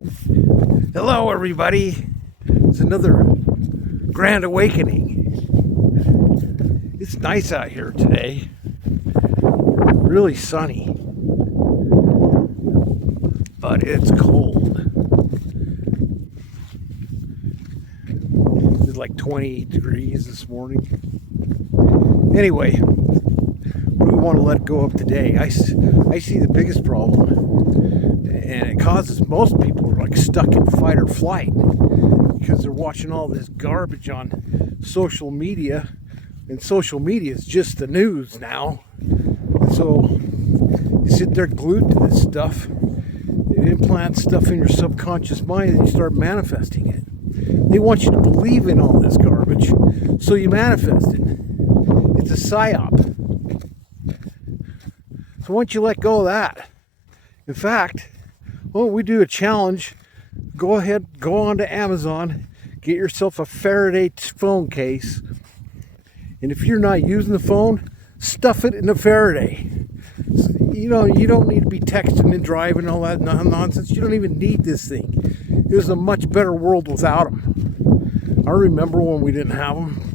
Hello everybody, it's another grand awakening. It's nice out here today, really sunny, but it's cold. It's like 28 degrees this morning. Anyway, what do we want to let go of today? I see the biggest problem, and it causes most people are like stuck in fight or flight because they're watching all this garbage on social media, and social media is just the news now. And so you sit there glued to this stuff. It implants stuff in your subconscious mind and you start manifesting it. They want you to believe in all this garbage, so you manifest it. It's a psyop. So once you let go of that, in fact, we do a challenge. Go ahead, go on to Amazon, get yourself a Faraday phone case, and if you're not using the phone, stuff it in a Faraday. You don't need to be texting and driving all that nonsense. You don't even need this thing. It was a much better world without them. I remember when we didn't have them.